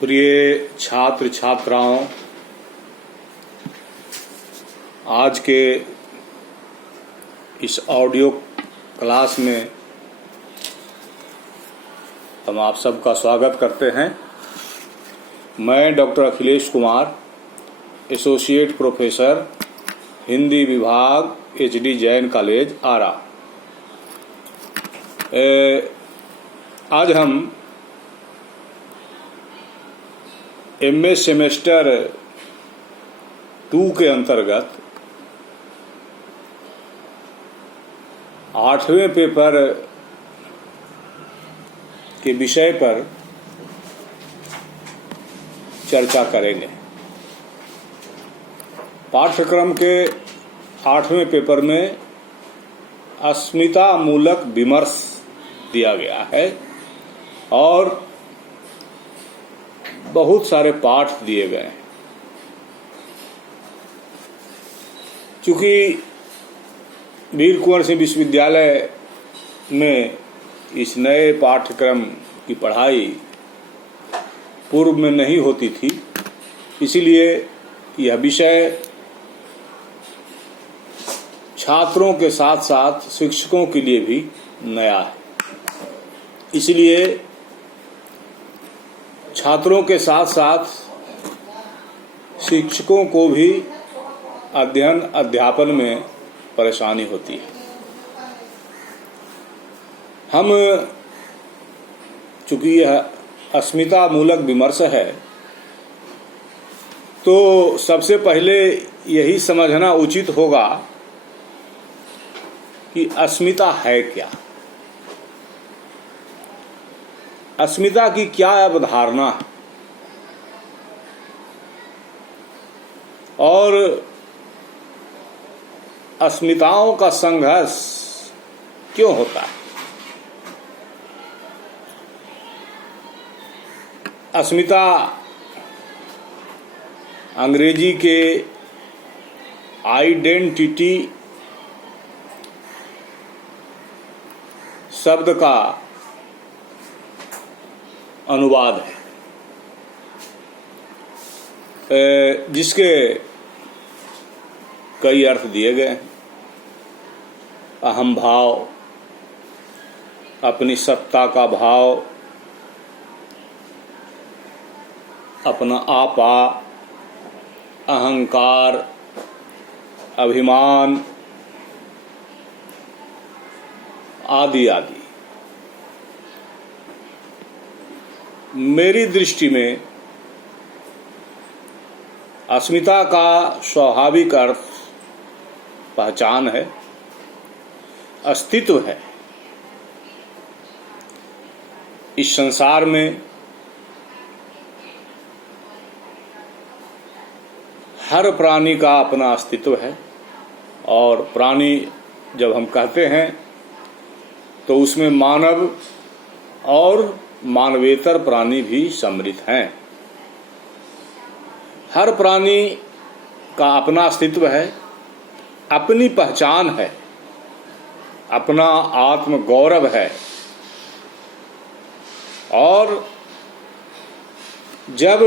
प्रिय छात्र छात्राओं, आज के इस ऑडियो क्लास में हम आप सबका स्वागत करते हैं। मैं doctor Akhilesh Kumar, associate professor, Hindi विभाग, HD जैन कॉलेज, आरा। आज हम MA सेमेस्टर 2 के अंतर्गत 8वें पेपर के विषय पर चर्चा करेंगे। पाठ्यक्रम के 8वें पेपर में अस्मिता मूलक विमर्श दिया गया है और बहुत सारे पाठ दिए गए हैं। चूंकि वीर कुंवर सिंह विश्वविद्यालय में इस नए पाठ्यक्रम की पढ़ाई पूर्व में नहीं होती थी, इसीलिए यह विषय छात्रों के साथ साथ शिक्षकों के लिए भी नया है। इसलिए छात्रों के साथ साथ शिक्षकों को भी अध्ययन अध्यापन में परेशानी होती है। हम चूंकि यह अस्मिता मूलक विमर्श है, तो सबसे पहले यही समझना उचित होगा कि अस्मिता है क्या, अस्मिता की क्या अवधारणा है और अस्मिताओं का संघर्ष क्यों होता है। अस्मिता अंग्रेजी के आइडेंटिटी शब्द का अनुवाद है, जिसके कई अर्थ दिए गए हैं। अहम भाव, अपनी सत्ता का भाव, अपना आपा, अहंकार, अभिमान आदि आदि। मेरी दृष्टि में अस्मिता का स्वाभाविक अर्थ पहचान है, अस्तित्व है। इस संसार में हर प्राणी का अपना अस्तित्व है और प्राणी जब हम कहते हैं तो उसमें मानव और मानवेतर प्राणी भी सम्मिलित हैं। हर प्राणी का अपना अस्तित्व है, अपनी पहचान है, अपना आत्म गौरव है और जब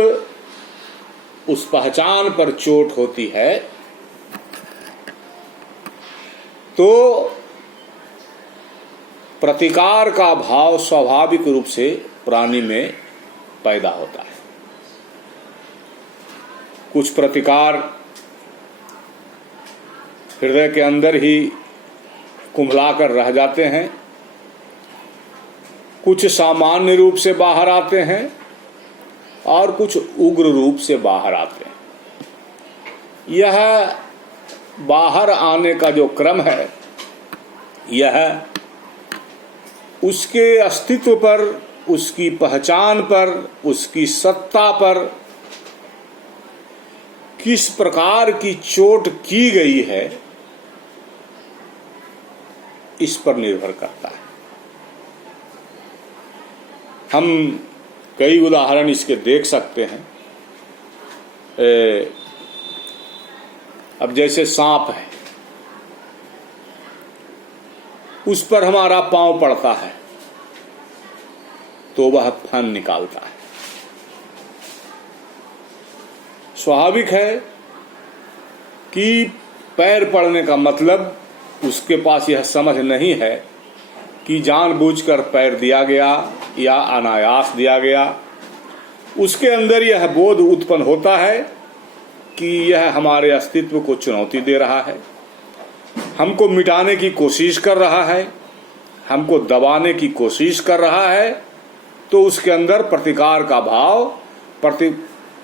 उस पहचान पर चोट होती है तो प्रतिकार का भाव स्वाभाविक रूप से प्राणी में पैदा होता है। कुछ प्रतिकार हृदय के अंदर ही कुंभलाकर रह जाते हैं, कुछ सामान्य रूप से बाहर आते हैं और कुछ उग्र रूप से बाहर आते हैं। यह बाहर आने का जो क्रम है, यह उसके अस्तित्व पर, उसकी पहचान पर, उसकी सत्ता पर किस प्रकार की चोट की गई है, इस पर निर्भर करता है। हम कई उदाहरण इसके देख सकते हैं। अब जैसे सांप है, उस पर हमारा पांव पड़ता है तो वह फन निकालता है। स्वाभाविक है कि पैर पड़ने का मतलब उसके पास यह समझ नहीं है कि जानबूझकर पैर दिया गया या अनायास दिया गया। उसके अंदर यह बोध उत्पन्न होता है कि यह हमारे अस्तित्व को चुनौती दे रहा है, हमको मिटाने की कोशिश कर रहा है, हमको दबाने की कोशिश कर रहा है। तो उसके अंदर प्रतिकार का भाव,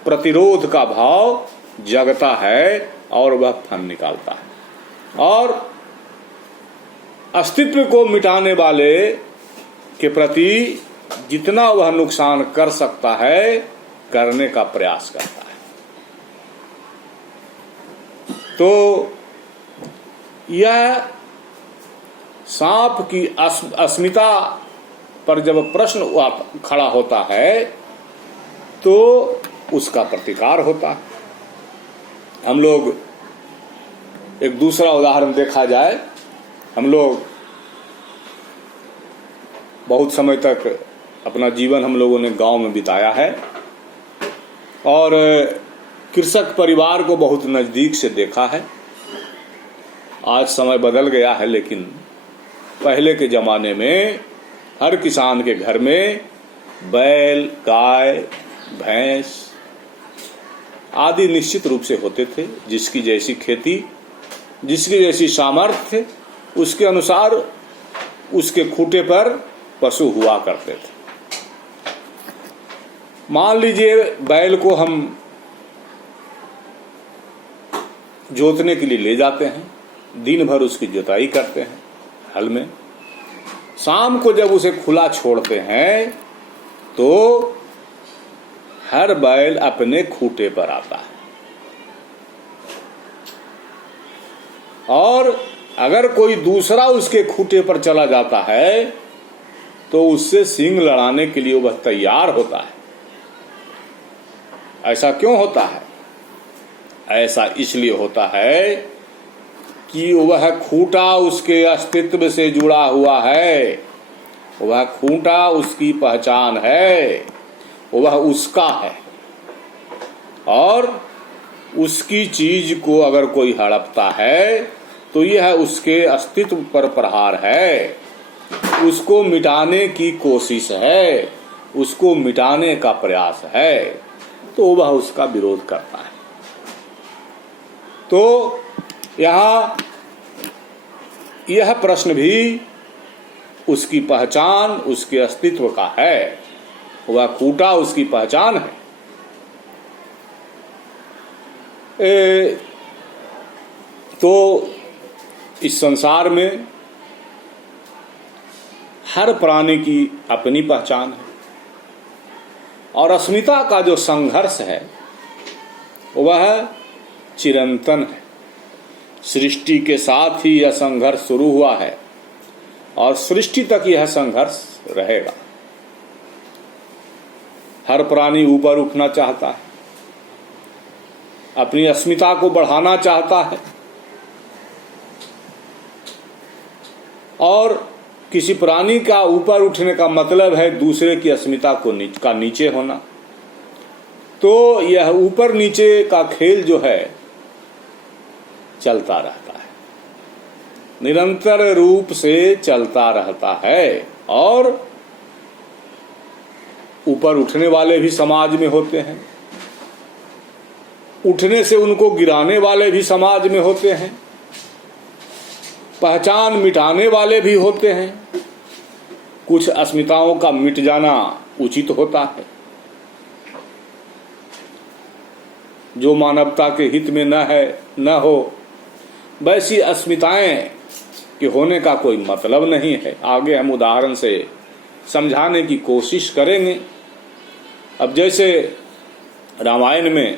प्रतिरोध का भाव जगता है और वह फन निकालता है। और अस्तित्व को मिटाने वाले के प्रति जितना वह नुकसान कर सकता है करने का प्रयास करता है। तो यह सांप की अस्मिता पर जब प्रश्न खड़ा होता है तो उसका प्रतिकार होता है। हम लोग एक दूसरा उदाहरण देखा जाए, हम लोग बहुत समय तक अपना जीवन हम लोगों ने गांव में बिताया है और कृषक परिवार को बहुत नज़दीक से देखा है। आज समय बदल गया है, लेकिन पहले के ज़माने में हर किसान के घर में बैल, गाय, भैंस आदि निश्चित रूप से होते थे। जिसकी जैसी खेती, जिसकी जैसी सामर्थ्य, उसके अनुसार उसके खूंटे पर पशु हुआ करते थे। मान लीजिए बैल को हम जोतने के लिए ले जाते हैं, दिन भर उसकी जुताई करते हैं हल में। शाम को जब उसे खुला छोड़ते हैं तो हर बैल अपने खूंटे पर आता है और अगर कोई दूसरा उसके खूंटे पर चला जाता है तो उससे सींग लड़ाने के लिए वह तैयार होता है। ऐसा क्यों होता है? ऐसा इसलिए होता है कि वह खूंटा उसके अस्तित्व से जुड़ा हुआ है, वह खूंटा उसकी पहचान है, वह उसका है। और उसकी चीज को अगर कोई हड़पता है तो यह उसके अस्तित्व पर प्रहार है, उसको मिटाने की कोशिश है, उसको मिटाने का प्रयास है, तो वह उसका विरोध करता है। तो यहाँ यह प्रश्न भी उसकी पहचान, उसके अस्तित्व का है, वह खूंटा उसकी पहचान है। तो इस संसार में हर प्राणी की अपनी पहचान है और अस्मिता का जो संघर्ष है वह चिरंतन है। सृष्टि के साथ ही यह संघर्ष शुरू हुआ है और सृष्टि तक यह संघर्ष रहेगा। हर प्राणी ऊपर उठना चाहता है, अपनी अस्मिता को बढ़ाना चाहता है और किसी प्राणी का ऊपर उठने का मतलब है दूसरे की अस्मिता को नीचे होना। तो यह ऊपर नीचे का खेल जो है चलता रहता है, निरंतर रूप से चलता रहता है। और ऊपर उठने वाले भी समाज में होते हैं, उठने से उनको गिराने वाले भी समाज में होते हैं, पहचान मिटाने वाले भी होते हैं। कुछ अस्मिताओं का मिट जाना उचित होता है, जो मानवता के हित में न हो वैसी अस्मिताएं के होने का कोई मतलब नहीं है। आगे हम उदाहरण से समझाने की कोशिश करेंगे। अब जैसे रामायण में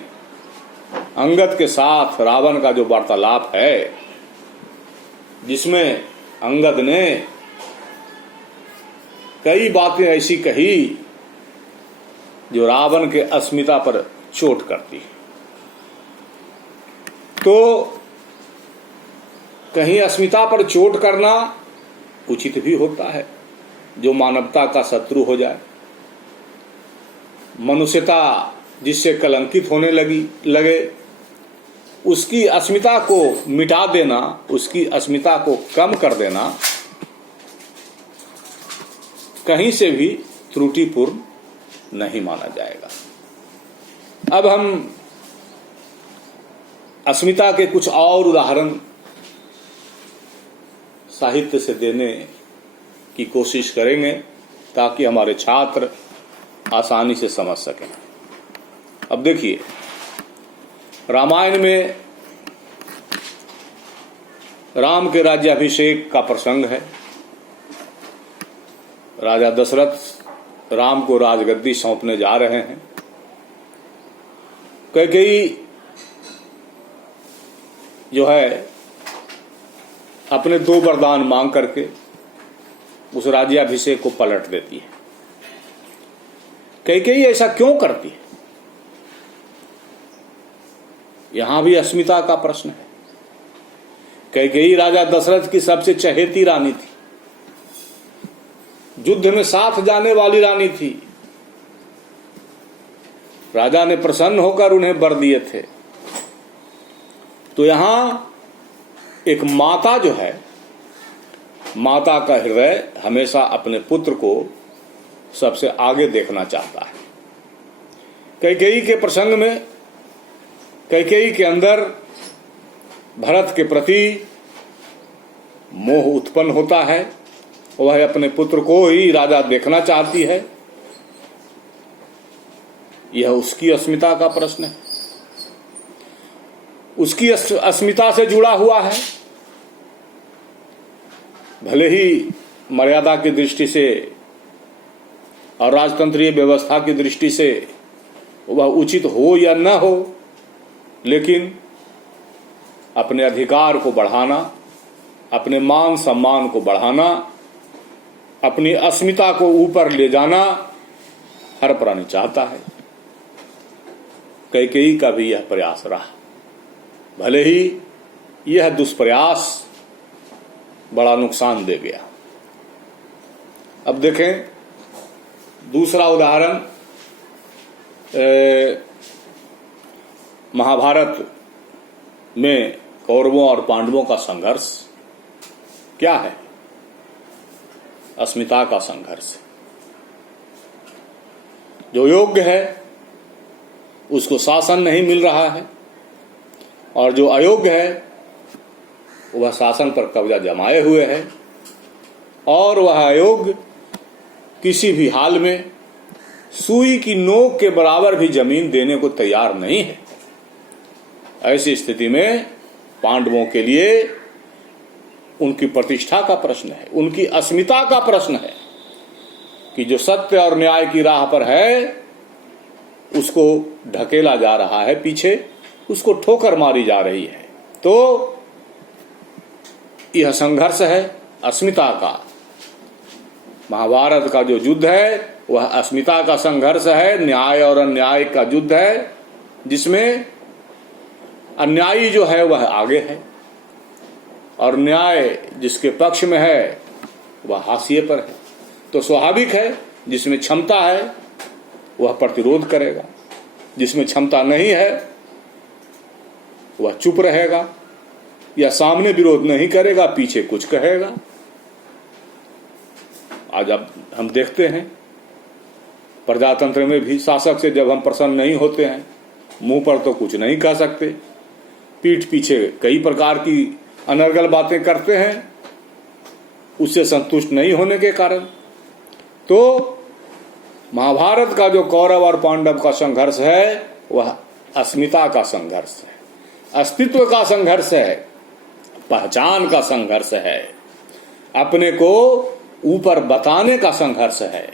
अंगद के साथ रावण का जो वार्तालाप है, जिसमें अंगद ने कई बातें ऐसी कही जो रावण के अस्मिता पर चोट करती है। तो कहीं अस्मिता पर चोट करना उचित भी होता है, जो मानवता का शत्रु हो जाए, मनुष्यता जिससे कलंकित होने लगे, उसकी अस्मिता को मिटा देना, उसकी अस्मिता को कम कर देना कहीं से भी त्रुटिपूर्ण नहीं माना जाएगा। अब हम अस्मिता के कुछ और उदाहरण साहित्य से देने की कोशिश करेंगे ताकि हमारे छात्र आसानी से समझ सकें। अब देखिए, रामायण में राम के राज्याभिषेक का प्रसंग है। राजा दशरथ राम को राजगद्दी सौंपने जा रहे हैं। कैकेयी जो है अपने 2 वरदान मांग करके उस राज्याभिषेक को पलट देती है। कैकेयी ऐसा क्यों करती है? यहां भी अस्मिता का प्रश्न है। कैकेयी राजा दशरथ की सबसे चहेती रानी थी, युद्ध में साथ जाने वाली रानी थी। राजा ने प्रसन्न होकर उन्हें वर दिए थे। तो यहां एक माता जो है, माता का हृदय हमेशा अपने पुत्र को सबसे आगे देखना चाहता है। कैकेयी के प्रसंग में कैकेयी के अंदर भरत के प्रति मोह उत्पन्न होता है। वह अपने पुत्र को ही राजा देखना चाहती है। यह उसकी अस्मिता का प्रश्न है, उसकी अस्मिता से जुड़ा हुआ है। भले ही मर्यादा की दृष्टि से और राजतंत्रीय व्यवस्था की दृष्टि से वह उचित हो या न हो, लेकिन अपने अधिकार को बढ़ाना, अपने मान सम्मान को बढ़ाना, अपनी अस्मिता को ऊपर ले जाना हर प्राणी चाहता है। कैकेयी का भी यह प्रयास रहा, भले ही यह दुष्प्रयास बड़ा नुकसान दे गया। अब देखें दूसरा उदाहरण, महाभारत में कौरवों और पांडवों का संघर्ष क्या है? अस्मिता का संघर्ष। जो योग्य है उसको शासन नहीं मिल रहा है, और जो अयोग्य है वह शासन पर कब्जा जमाए हुए है, और वह अयोग्य किसी भी हाल में सुई की नोक के बराबर भी जमीन देने को तैयार नहीं है। ऐसी स्थिति में पांडवों के लिए उनकी प्रतिष्ठा का प्रश्न है, उनकी अस्मिता का प्रश्न है कि जो सत्य और न्याय की राह पर है उसको ढकेला जा रहा है पीछे, उसको ठोकर मारी जा रही है। तो यह संघर्ष है अस्मिता का। महाभारत का जो युद्ध है वह अस्मिता का संघर्ष है, न्याय और अन्याय का युद्ध है, जिसमें अन्यायी जो है वह आगे है और न्याय जिसके पक्ष में है वह हाशिए पर है। तो स्वाभाविक है, जिसमें क्षमता है वह प्रतिरोध करेगा, जिसमें क्षमता नहीं है वह चुप रहेगा या सामने विरोध नहीं करेगा, पीछे कुछ कहेगा। आज अब हम देखते हैं प्रजातंत्र में भी शासक से जब हम प्रसन्न नहीं होते हैं, मुंह पर तो कुछ नहीं कह सकते, पीठ पीछे कई प्रकार की अनर्गल बातें करते हैं, उससे संतुष्ट नहीं होने के कारण। तो महाभारत का जो कौरव और पांडव का संघर्ष है वह अस्मिता का संघर्ष है, अस्तित्व का संघर्ष है, पहचान का संघर्ष है, अपने को ऊपर बताने का संघर्ष है।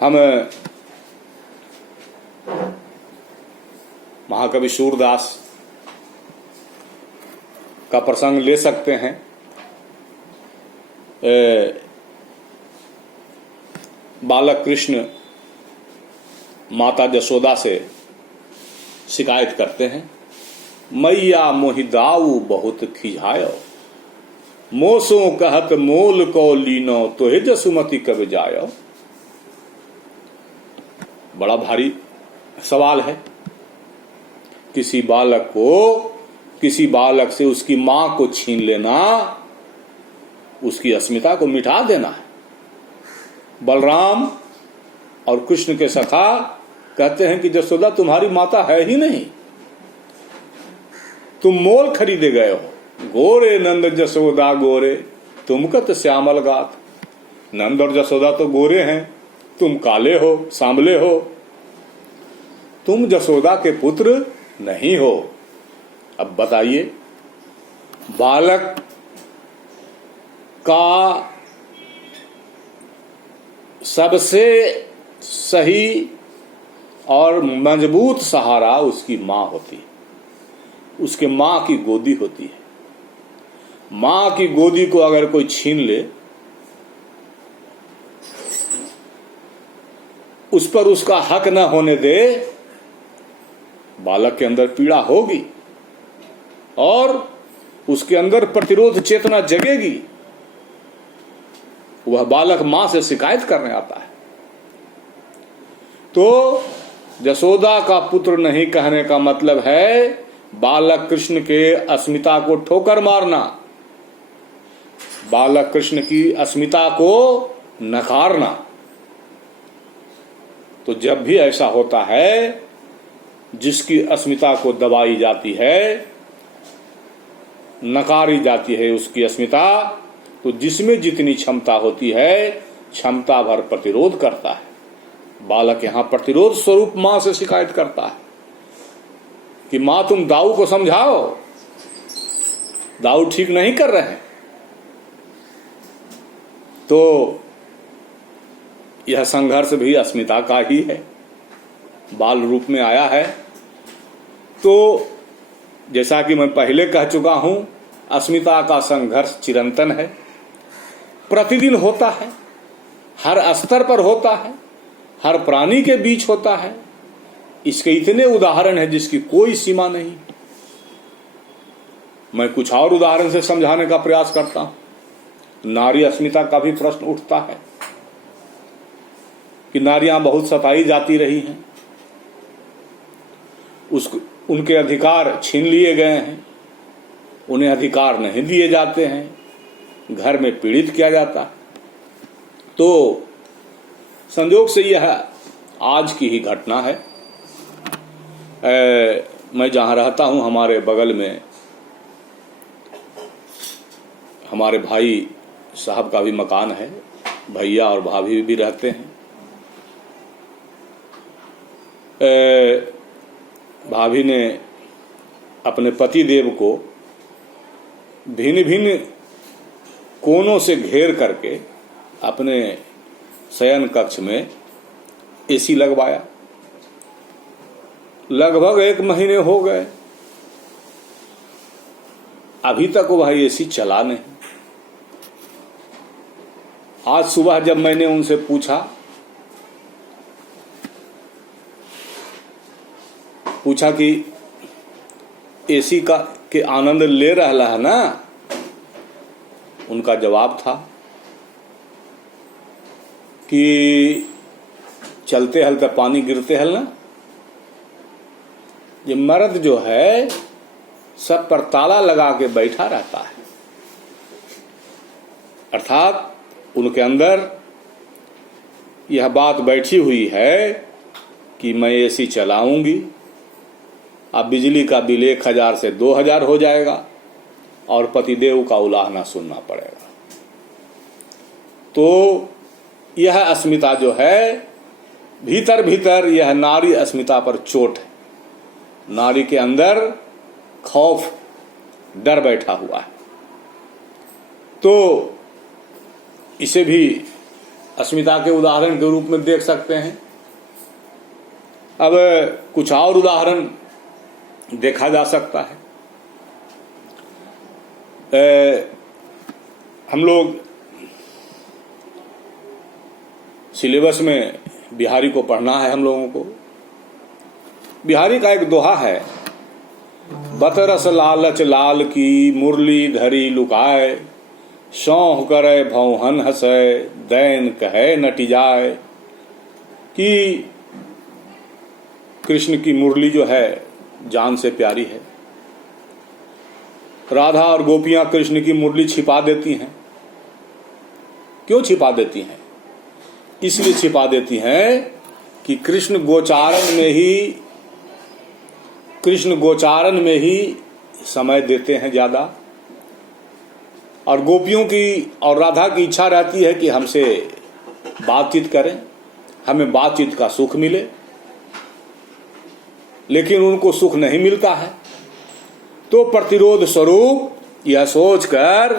हम महाकवि सूरदास का प्रसंग ले सकते हैं। बालक कृष्ण माता जसोदा से शिकायत करते हैं, मैया मोहि दाऊ बहुत खिझायो, मोसो कहत मोल को लीनो तोहे जसुमति कब जायो। बड़ा भारी सवाल है। किसी बालक से उसकी मां को छीन लेना, उसकी अस्मिता को मिटा देना है। बलराम और कृष्ण के सखा कहते हैं कि जसोदा तुम्हारी माता है ही नहीं, तुम मोल खरीदे गए हो। गोरे नंद जसोदा गोरे तुम कत श्यामल गात। नंद और जसोदा तो गोरे हैं, तुम काले हो, सांवले हो, तुम जसोदा के पुत्र नहीं हो। अब बताइए, बालक का सबसे सही और मजबूत सहारा उसकी मां होती है, उसके मां की गोदी होती है। मां की गोदी को अगर कोई छीन ले, उस पर उसका हक न होने दे, बालक के अंदर पीड़ा होगी और उसके अंदर प्रतिरोध चेतना जगेगी। वह बालक मां से शिकायत करने आता है। तो जसोदा का पुत्र नहीं कहने का मतलब है बालक कृष्ण के अस्मिता को ठोकर मारना, बालक कृष्ण की अस्मिता को नकारना। तो जब भी ऐसा होता है, जिसकी अस्मिता को दबाई जाती है, नकारी जाती है उसकी अस्मिता, तो जिसमें जितनी क्षमता होती है, क्षमता भर प्रतिरोध करता है। बालक यहां प्रतिरोध स्वरूप मां से शिकायत करता है कि मां तुम दाऊ को समझाओ, दाऊ ठीक नहीं कर रहे हैं। तो यह संघर्ष भी अस्मिता का ही है, बाल रूप में आया है। तो जैसा कि मैं पहले कह चुका हूं, अस्मिता का संघर्ष चिरंतन है, प्रतिदिन होता है, हर स्तर पर होता है, हर प्राणी के बीच होता है। इसके इतने उदाहरण हैं जिसकी कोई सीमा नहीं। मैं कुछ और उदाहरण से समझाने का प्रयास करता हूं। नारी अस्मिता का भी प्रश्न उठता है कि नारियां बहुत सताई जाती रही हैं, उनके अधिकार छीन लिए गए हैं, उन्हें अधिकार नहीं दिए जाते हैं, घर में पीड़ित किया जाता है। तो संजोग से यह आज की ही घटना है। मैं जहां रहता हूं, हमारे बगल में हमारे भाई साहब का भी मकान है, भैया और भाभी भी रहते हैं। भाभी ने अपने पति देव को भिन्न भिन्न कोनों से घेर करके अपने शयन कक्ष में एसी लगवाया। लगभग 1 महीने हो गए, अभी तक वह एसी चला नहीं। आज सुबह जब मैंने उनसे पूछा कि एसी का के आनंद ले रहा है ना, उनका जवाब था कि चलते हल तो पानी गिरते हल ना। ये मर्द जो है सब पर ताला लगा के बैठा रहता है, अर्थात उनके अंदर यह बात बैठी हुई है कि मैं एसी चलाऊंगी, अब बिजली का बिल 1000 से 2000 हो जाएगा और पतिदेव का उलाहना सुनना पड़ेगा। तो यह अस्मिता जो है, भीतर भीतर यह नारी अस्मिता पर चोट है। नारी के अंदर खौफ, डर बैठा हुआ है। तो इसे भी अस्मिता के उदाहरण के रूप में देख सकते हैं। अब कुछ और उदाहरण देखा जा सकता है। हम लोग सिलेबस में बिहारी को पढ़ना है हम लोगों को। बिहारी का एक दोहा है, बतरस लालच लाल की मुरली धरी लुकाए, सौह करे भौहन हंसे दैन कहे नटी जाए। कि कृष्ण की मुरली जो है जान से प्यारी है। राधा और गोपियां कृष्ण की मुरली छिपा देती हैं। क्यों छिपा देती हैं? इसलिए छिपा देती हैं कि कृष्ण गोचारण में ही समय देते हैं ज्यादा, और गोपियों की और राधा की इच्छा रहती है कि हमसे बातचीत करें, हमें बातचीत का सुख मिले, लेकिन उनको सुख नहीं मिलता है। तो प्रतिरोध स्वरूप यह सोचकर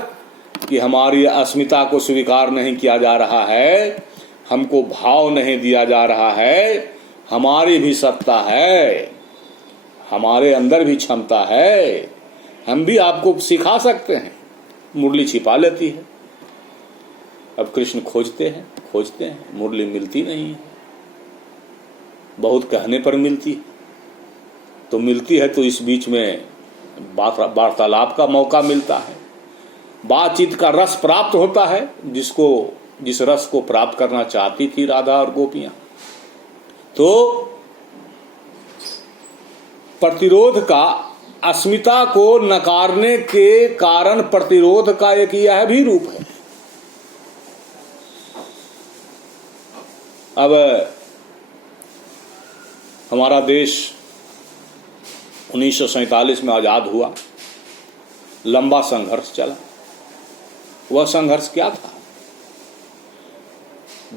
कि हमारी अस्मिता को स्वीकार नहीं किया जा रहा है, हमको भाव नहीं दिया जा रहा है, हमारी भी सत्ता है, हमारे अंदर भी क्षमता है, हम भी आपको सिखा सकते हैं, मुरली छिपा लेती है। अब कृष्ण खोजते हैं, मुरली मिलती नहीं है। बहुत कहने पर मिलती है, तो मिलती है तो इस बीच में वार्तालाप का मौका मिलता है, बातचीत का रस प्राप्त होता है, जिस रस को प्राप्त करना चाहती थी राधा और गोपियां। तो प्रतिरोध का, अस्मिता को नकारने के कारण प्रतिरोध का एक यह भी रूप है। अब हमारा देश 1947 में आजाद हुआ, लंबा संघर्ष चला। वह संघर्ष क्या था?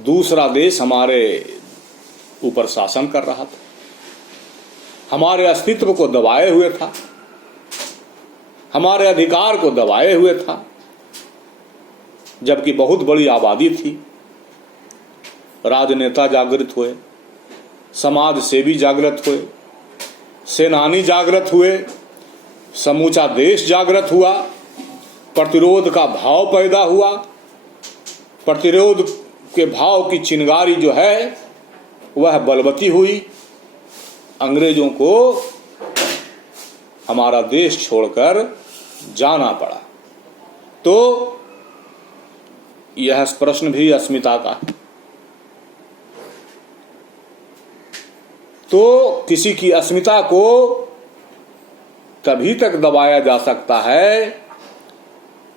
दूसरा देश हमारे ऊपर शासन कर रहा था, हमारे अस्तित्व को दबाए हुए था, हमारे अधिकार को दबाए हुए था, जबकि बहुत बड़ी आबादी थी। राजनेता जागृत हुए, समाज सेवी जागृत हुए, सेनानी जागृत हुए, समूचा देश जागृत हुआ, प्रतिरोध का भाव पैदा हुआ। प्रतिरोध के भाव की चिंगारी जो है वह बलवती हुई। अंग्रेजों को हमारा देश छोड़कर जाना पड़ा। तो यह प्रश्न भी अस्मिता का है। तो किसी की अस्मिता को तभी तक दबाया जा सकता है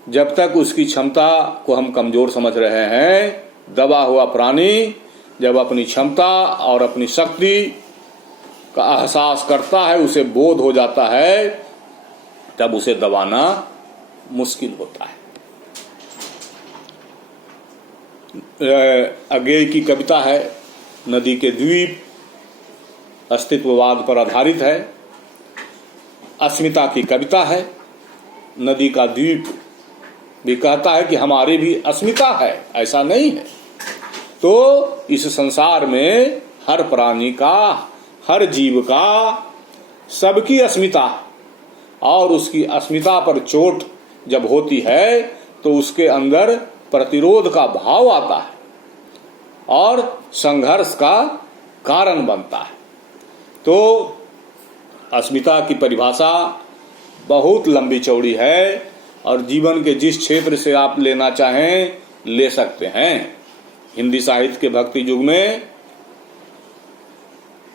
जब तक उसकी क्षमता को हम कमजोर समझ रहे हैं। दबा हुआ प्राणी जब अपनी क्षमता और अपनी शक्ति का एहसास करता है, उसे बोध हो जाता है, तब उसे दबाना मुश्किल होता है। अज्ञेय की कविता है, नदी के द्वीप, अस्तित्ववाद पर आधारित है। अस्मिता की कविता है, नदी का द्वीप भी कहता है कि हमारी भी अस्मिता है, ऐसा नहीं है। तो इस संसार में हर प्राणी का, हर जीव का, सबकी अस्मिता, और उसकी अस्मिता पर चोट जब होती है तो उसके अंदर प्रतिरोध का भाव आता है और संघर्ष का कारण बनता है। तो अस्मिता की परिभाषा बहुत लंबी चौड़ी है और जीवन के जिस क्षेत्र से आप लेना चाहें ले सकते हैं। हिंदी साहित्य के भक्ति युग में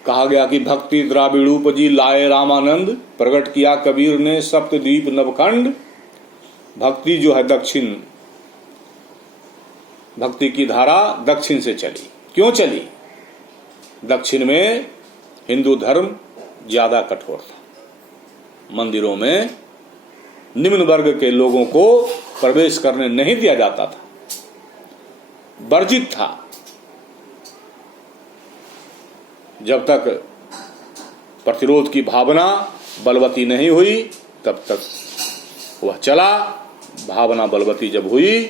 कहा गया कि भक्ति द्राविड़ोपजी लाए रामानंद, प्रकट किया कबीर ने सप्तद्वीप नवखंड। भक्ति जो है दक्षिण, भक्ति की धारा दक्षिण से चली। क्यों चली? दक्षिण में हिंदू धर्म ज्यादा कठोर था, मंदिरों में निम्न वर्ग के लोगों को प्रवेश करने नहीं दिया जाता था, वर्जित था। जब तक प्रतिरोध की भावना बलवती नहीं हुई तब तक वह चला। भावना बलवती जब हुई,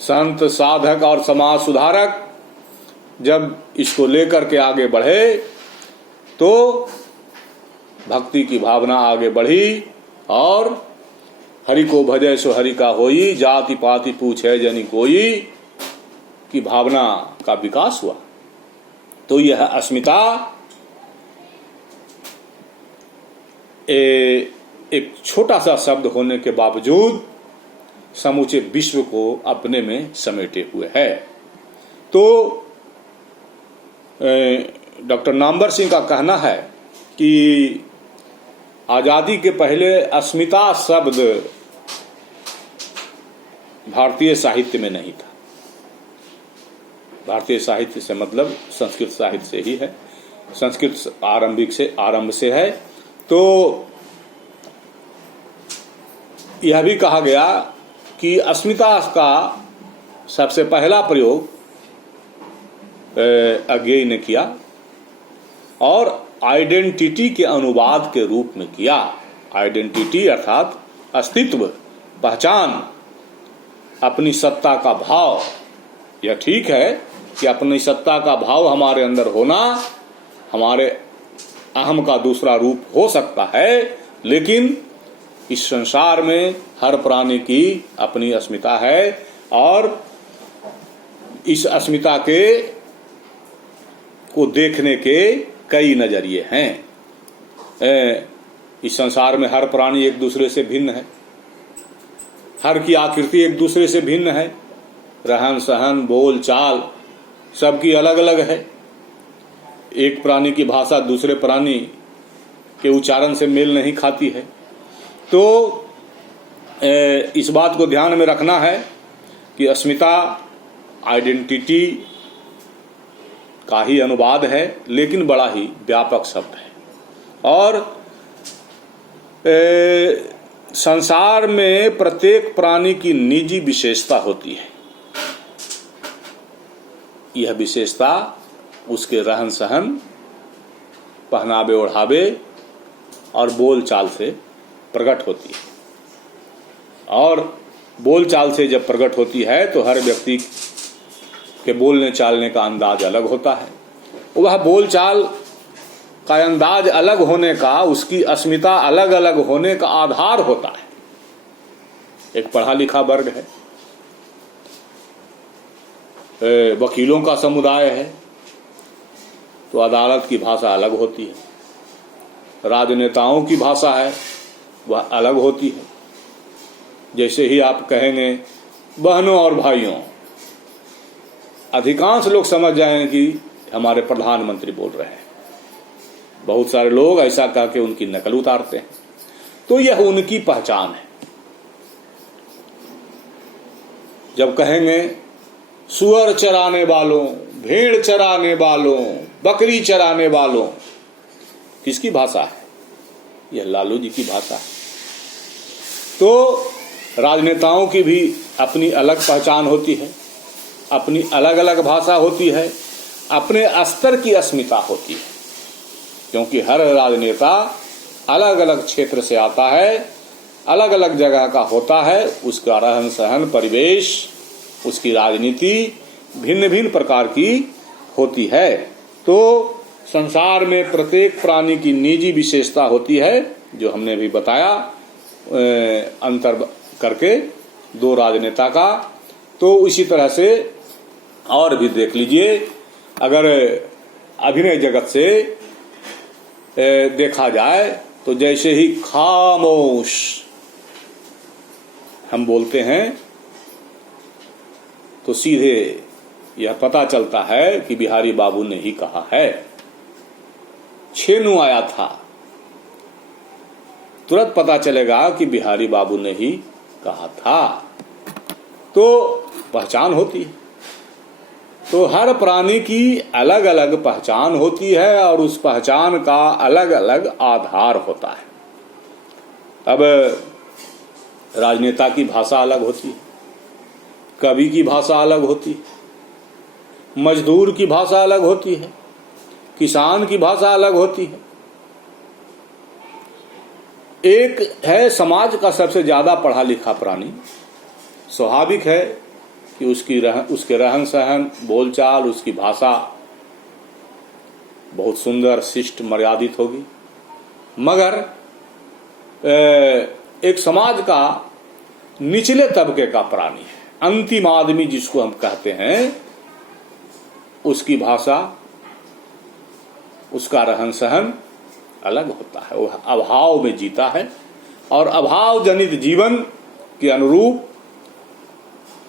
संत साधक और समाज सुधारक जब इसको लेकर के आगे बढ़े तो भक्ति की भावना आगे बढ़ी और हरि को भजै सो हरि का होई, जाति पाति पूछे जनि कोई की भावना का विकास हुआ। तो यह अस्मिता एक छोटा सा शब्द होने के बावजूद समूचे विश्व को अपने में समेटे हुए है। तो डॉक्टर नामवर सिंह का कहना है कि आज़ादी के पहले अस्मिता शब्द भारतीय साहित्य में नहीं था। भारतीय साहित्य से मतलब संस्कृत साहित्य से ही है, संस्कृत आरंभ से है। तो यह भी कहा गया कि अस्मिता का सबसे पहला प्रयोग अज्ञेय ने किया और आइडेंटिटी के अनुवाद के रूप में किया। आइडेंटिटी अर्थात अस्तित्व, पहचान, अपनी सत्ता का भाव। यह ठीक है कि अपनी सत्ता का भाव हमारे अंदर होना हमारे अहम का दूसरा रूप हो सकता है, लेकिन इस संसार में हर प्राणी की अपनी अस्मिता है और इस अस्मिता को देखने के कई नजरिए हैं। इस संसार में हर प्राणी एक दूसरे से भिन्न है, हर की आकृति एक दूसरे से भिन्न है, रहन सहन, बोल चाल सबकी अलग अलग है। एक प्राणी की भाषा दूसरे प्राणी के उच्चारण से मेल नहीं खाती है। तो इस बात को ध्यान में रखना है कि अस्मिता आइडेंटिटी का ही अनुवाद है, लेकिन बड़ा ही व्यापक शब्द है। और संसार में प्रत्येक प्राणी की निजी विशेषता होती है। यह विशेषता उसके रहन सहन, पहनावे ओढ़ावे और बोल चाल से प्रकट होती है। और बोल चाल से जब प्रकट होती है तो हर व्यक्ति के बोलने चालने का अंदाज अलग होता है। वह बोल चाल का अंदाज अलग होने का, उसकी अस्मिता अलग अलग होने का आधार होता है। एक पढ़ा लिखा वर्ग है, वकीलों का समुदाय है, तो अदालत की भाषा अलग होती है। राजनेताओं की भाषा है वह अलग होती है। जैसे ही आप कहेंगे बहनों और भाइयों, अधिकांश लोग समझ जाएंगे कि हमारे प्रधानमंत्री बोल रहे हैं। बहुत सारे लोग ऐसा कह के उनकी नकल उतारते हैं। तो यह उनकी पहचान है। जब कहेंगे सुअर चराने वालों, भेड़ चराने वालों, बकरी चराने वालों, किसकी भाषा है? यह लालू जी की भाषा है। तो राजनेताओं की भी अपनी अलग पहचान होती है, अपनी अलग अलग भाषा होती है, अपने स्तर की अस्मिता होती है, क्योंकि हर राजनेता अलग अलग क्षेत्र से आता है, अलग अलग जगह का होता है। उसका रहन सहन, परिवेश, उसकी राजनीति भिन्न भिन्न प्रकार की होती है। तो संसार में प्रत्येक प्राणी की निजी विशेषता होती है, जो हमने भी बताया अंतर करके दो राजनेता का। तो इसी तरह से और भी देख लीजिए, अगर अभिनय जगत से देखा जाए तो जैसे ही खामोश हम बोलते हैं तो सीधे यह पता चलता है कि बिहारी बाबू ने ही कहा है। छेनू आया था, तुरंत पता चलेगा कि बिहारी बाबू ने ही कहा था। तो पहचान होती है। तो हर प्राणी की अलग अलग पहचान होती है और उस पहचान का अलग अलग आधार होता है। अब राजनेता की भाषा अलग होती है, कवि की भाषा अलग होती है, मजदूर की भाषा अलग होती है, किसान की भाषा अलग होती है। एक है समाज का सबसे ज्यादा पढ़ा लिखा प्राणी। स्वाभाविक है कि उसके रहन सहन, बोलचाल, उसकी भाषा बहुत सुंदर, शिष्ट, मर्यादित होगी। मगर एक समाज का निचले तबके का प्राणी है, अंतिम आदमी जिसको हम कहते हैं, उसकी भाषा, उसका रहन सहन अलग होता है। वह अभाव में जीता है और अभाव जनित जीवन के अनुरूप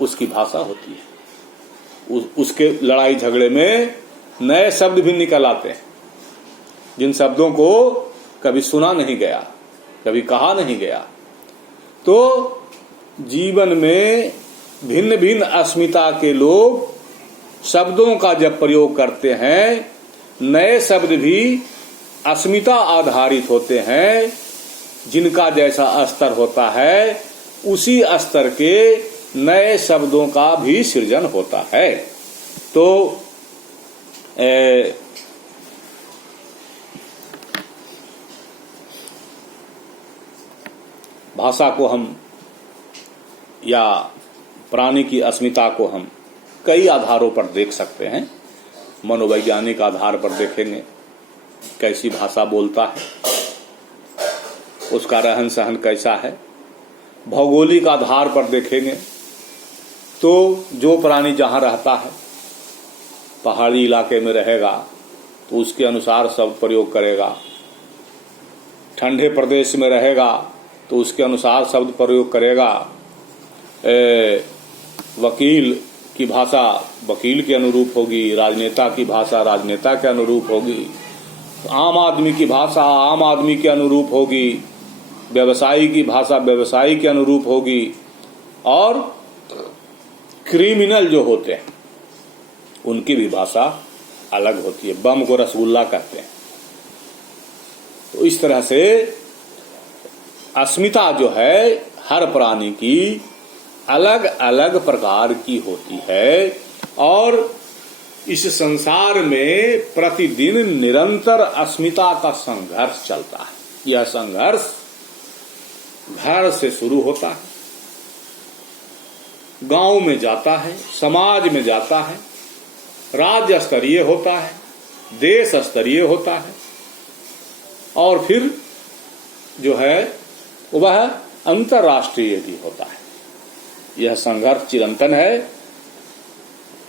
उसकी भाषा होती है। उसके लड़ाई झगड़े में नए शब्द भी निकल आते हैं, जिन शब्दों को कभी सुना नहीं गया, कभी कहा नहीं गया। तो जीवन में भिन्न भिन्न अस्मिता के लोग शब्दों का जब प्रयोग करते हैं, नए शब्द भी अस्मिता आधारित होते हैं। जिनका जैसा स्तर होता है उसी स्तर के नए शब्दों का भी सृजन होता है। तो भाषा को हम या प्राणी की अस्मिता को हम कई आधारों पर देख सकते हैं। मनोवैज्ञानिक आधार पर देखेंगे कैसी भाषा बोलता है, उसका रहन सहन कैसा है। भौगोलिक आधार पर देखेंगे तो जो प्राणी जहाँ रहता है, पहाड़ी इलाके में रहेगा तो उसके अनुसार शब्द प्रयोग करेगा, ठंडे प्रदेश में रहेगा तो उसके अनुसार शब्द प्रयोग करेगा। वकील की भाषा वकील के अनुरूप होगी, राजनेता की भाषा राजनेता के अनुरूप होगी, आम आदमी की भाषा आम आदमी के अनुरूप होगी, व्यवसायी की भाषा व्यवसायी के अनुरूप होगी। और क्रिमिनल जो होते हैं उनकी भी भाषा अलग होती है। बम को रसगुल्ला कहते हैं। तो इस तरह से अस्मिता जो है हर प्राणी की अलग अलग प्रकार की होती है। और इस संसार में प्रतिदिन निरंतर अस्मिता का संघर्ष चलता है। यह संघर्ष घर से शुरू होता है, गांव में जाता है, समाज में जाता है, राज्य स्तरीय होता है, देश स्तरीय होता है, और फिर जो है वह अंतर्राष्ट्रीय भी होता है। यह संघर्ष चिरंतन है।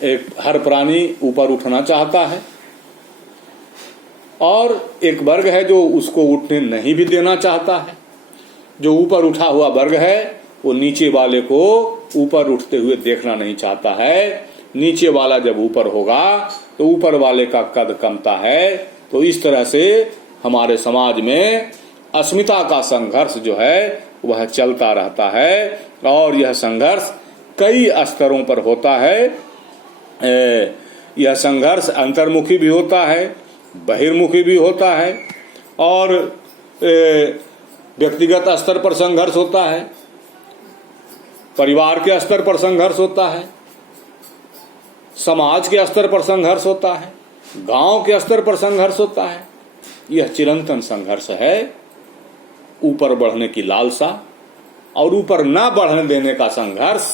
एक हर प्राणी ऊपर उठना चाहता है और एक वर्ग है जो उसको उठने नहीं भी देना चाहता है। जो ऊपर उठा हुआ वर्ग है वो नीचे वाले को ऊपर उठते हुए देखना नहीं चाहता है। नीचे वाला जब ऊपर होगा तो ऊपर वाले का कद कमता है। तो इस तरह से हमारे समाज में अस्मिता का संघर्ष जो है वह चलता रहता है। और यह संघर्ष कई स्तरों पर होता है। यह संघर्ष अंतर्मुखी भी होता है, बहिर्मुखी भी होता है, और व्यक्तिगत स्तर पर संघर्ष होता है, परिवार के स्तर पर संघर्ष होता है, समाज के स्तर पर संघर्ष होता है, गांव के स्तर पर संघर्ष होता है। यह चिरंतन संघर्ष है। ऊपर बढ़ने की लालसा और ऊपर ना बढ़ने देने का संघर्ष,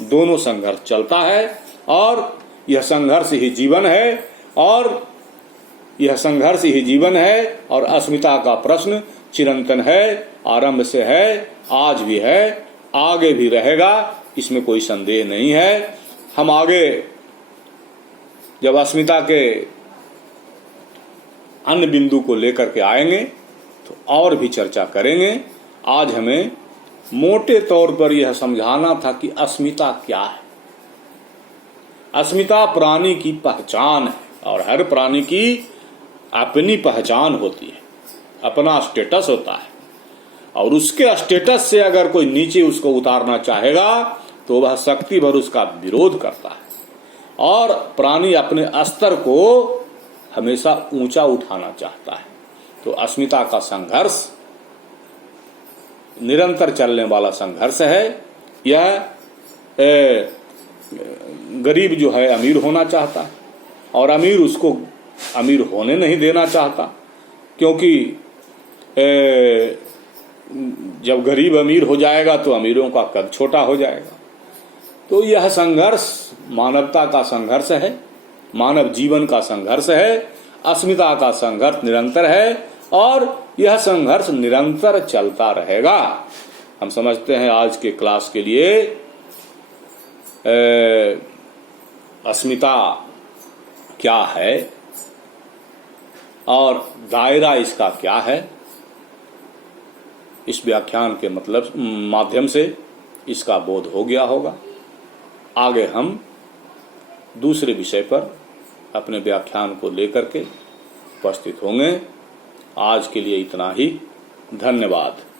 दोनों संघर्ष चलता है। और यह संघर्ष ही जीवन है, और यह संघर्ष ही जीवन है। और अस्मिता का प्रश्न चिरंतन है, आरंभ से है, आज भी है, आगे भी रहेगा, इसमें कोई संदेह नहीं है। हम आगे जब अस्मिता के अन्य बिंदु को लेकर के आएंगे तो और भी चर्चा करेंगे। आज हमें मोटे तौर पर यह समझाना था कि अस्मिता क्या है। अस्मिता प्राणी की पहचान है, और हर प्राणी की अपनी पहचान होती है, अपना स्टेटस होता है। और उसके स्टेटस से अगर कोई नीचे उसको उतारना चाहेगा तो वह शक्ति भर उसका विरोध करता है। और प्राणी अपने स्तर को हमेशा ऊंचा उठाना चाहता है। तो अस्मिता का संघर्ष निरंतर चलने वाला संघर्ष है। यह गरीब जो है अमीर होना चाहता है, और अमीर उसको अमीर होने नहीं देना चाहता, क्योंकि जब गरीब अमीर हो जाएगा तो अमीरों का कद छोटा हो जाएगा। तो यह संघर्ष मानवता का संघर्ष है, मानव जीवन का संघर्ष है। अस्मिता का संघर्ष निरंतर है, और यह संघर्ष निरंतर चलता रहेगा। हम समझते हैं आज के क्लास के लिए अस्मिता क्या है और दायरा इसका क्या है, इस व्याख्यान के मतलब माध्यम से इसका बोध हो गया होगा। आगे हम दूसरे विषय पर अपने व्याख्यान को लेकर के उपस्थित होंगे। आज के लिए इतना ही। धन्यवाद।